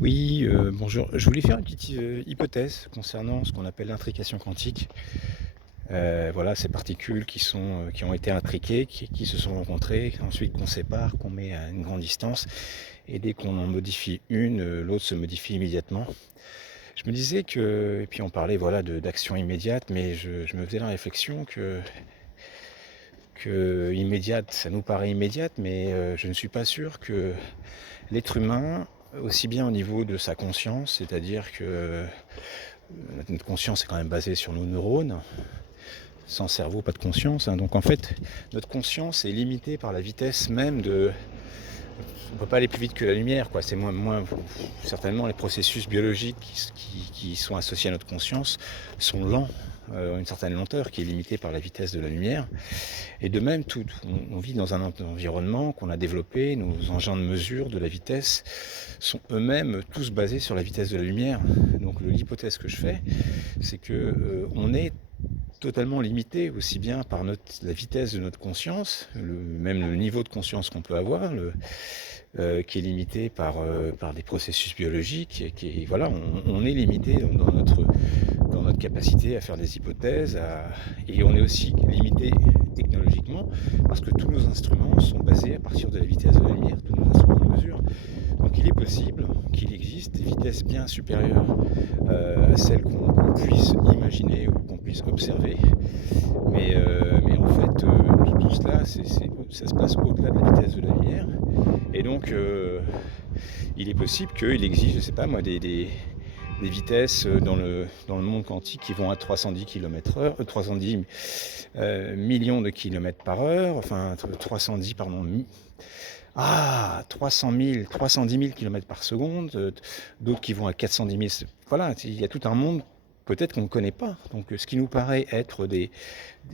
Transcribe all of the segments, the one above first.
Oui, bonjour. Je voulais faire une petite hypothèse concernant ce qu'on appelle l'intrication quantique. Voilà, ces particules qui ont été intriquées, qui se sont rencontrées, ensuite qu'on sépare, qu'on met à une grande distance, et dès qu'on en modifie une, l'autre se modifie immédiatement. Je me disais que, et puis on parlait voilà d'action immédiate, mais je me faisais la réflexion que immédiate, ça nous paraît immédiate, mais je ne suis pas sûr que l'être humain, aussi bien au niveau de sa conscience, c'est-à-dire que notre conscience est quand même basée sur nos neurones, sans cerveau, pas de conscience, hein. Donc en fait, notre conscience est limitée par la vitesse même de... On ne peut pas aller plus vite que la lumière, quoi. C'est moins certainement les processus biologiques qui sont associés à notre conscience sont lents, une certaine lenteur qui est limitée par la vitesse de la lumière. Et de même, on vit dans un environnement qu'on a développé, nos engins de mesure de la vitesse sont eux-mêmes tous basés sur la vitesse de la lumière. Donc l'hypothèse que je fais, c'est que on est totalement limité aussi bien par la vitesse de notre conscience, même le niveau de conscience qu'on peut avoir, qui est limité par des processus biologiques, voilà, on est limité dans notre capacité à faire des hypothèses, et on est aussi limité technologiquement parce que tous nos instruments sont basés à partir de la vitesse de la lumière, tous nos instruments de mesure. Donc il est possible qu'il existe des vitesses bien supérieures à celles qu'on puisse imaginer ou qu'on puisse observer. Mais en fait, tout cela, ça se passe au-delà de la vitesse de la lumière. Et donc, il est possible qu'il existe, je ne sais pas moi, des vitesses dans le monde quantique qui vont à 310 km/h, 310 millions de kilomètres par heure, enfin 310, pardon, 310 000 km par seconde, d'autres qui vont à 410 000. Voilà, il y a tout un monde peut-être qu'on ne connaît pas. Donc ce qui nous paraît être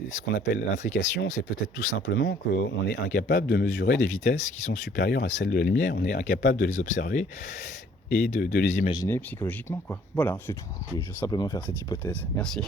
ce qu'on appelle l'intrication, c'est peut-être tout simplement qu'on est incapable de mesurer des vitesses qui sont supérieures à celles de la lumière. On est incapable de les observer et de les imaginer psychologiquement, quoi. Voilà, c'est tout. Je voulais juste simplement faire cette hypothèse. Merci.